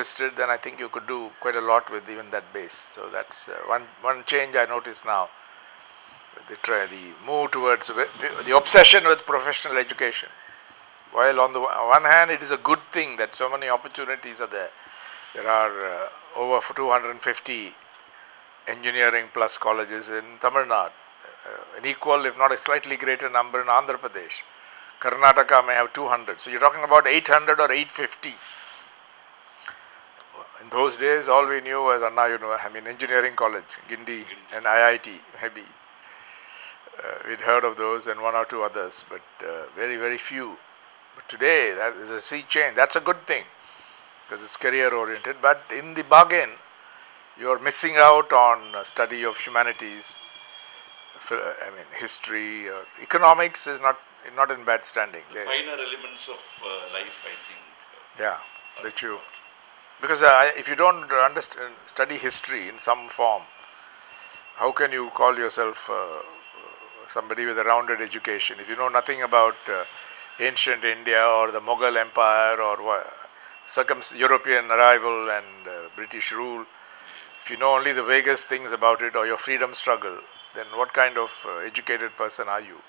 twisted, then I think you could do quite a lot with even that base. So that's one change I notice now. The move towards the obsession with professional education. While on the one hand, it is a good thing that so many opportunities are there. There are over 250 engineering plus colleges in Tamil Nadu, an equal, if not a slightly greater number in Andhra Pradesh. Karnataka may have 200. So you're talking about 800 or 850. In those days, all we knew was engineering college, Gindi and IIT, maybe. We'd heard of those and one or two others, but very, very few. But today, that is a sea change. That's a good thing because it's career oriented. But in the bargain, you're missing out on study of humanities. History, economics is not in bad standing. The finer elements of life, I think. Yeah, that you. Because if you don't study history in some form, how can you call yourself somebody with a rounded education? If you know nothing about ancient India or the Mughal Empire or European arrival and British rule, if you know only the vaguest things about it or your freedom struggle, then what kind of educated person are you?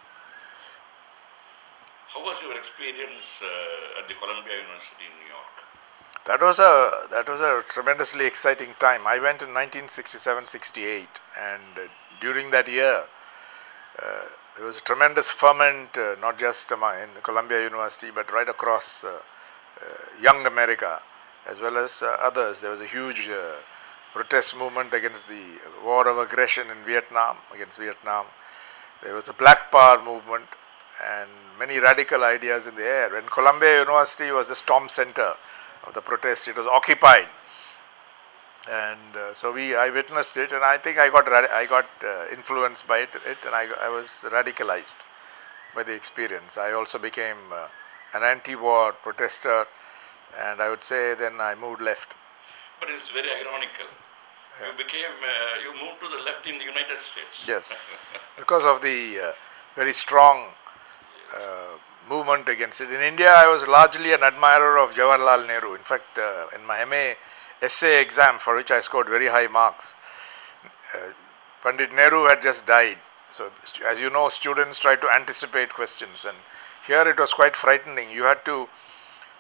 How was your experience at the Columbia University in New York? That was a tremendously exciting time. I went in 1967-68, and during that year, there was a tremendous ferment, not just in the Columbia University, but right across young America, as well as others. There was a huge protest movement against the war of aggression in Vietnam, against Vietnam. There was a Black Power movement and many radical ideas in the air. When Columbia University was the storm center of the protest, it was occupied. And so I witnessed it, and I think I got influenced by it, and I was radicalized by the experience. I also became an anti-war protester, and I would say then I moved left. But it's very ironical. Yeah. You moved to the left in the United States. Yes, because of the very strong movement against it. In India, I was largely an admirer of Jawaharlal Nehru. In fact, in my MA essay exam, for which I scored very high marks, Pandit Nehru had just died. So, as you know, students try to anticipate questions, and here it was quite frightening. You had to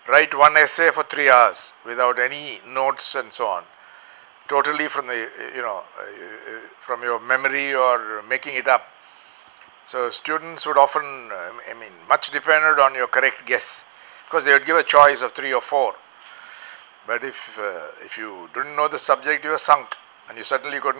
write one essay for 3 hours without any notes and so on, totally from the from your memory or making it up. So students would often, much depended on your correct guess, because they would give a choice of 3 or 4. But if you didn't know the subject, you were sunk, and you certainly couldn't get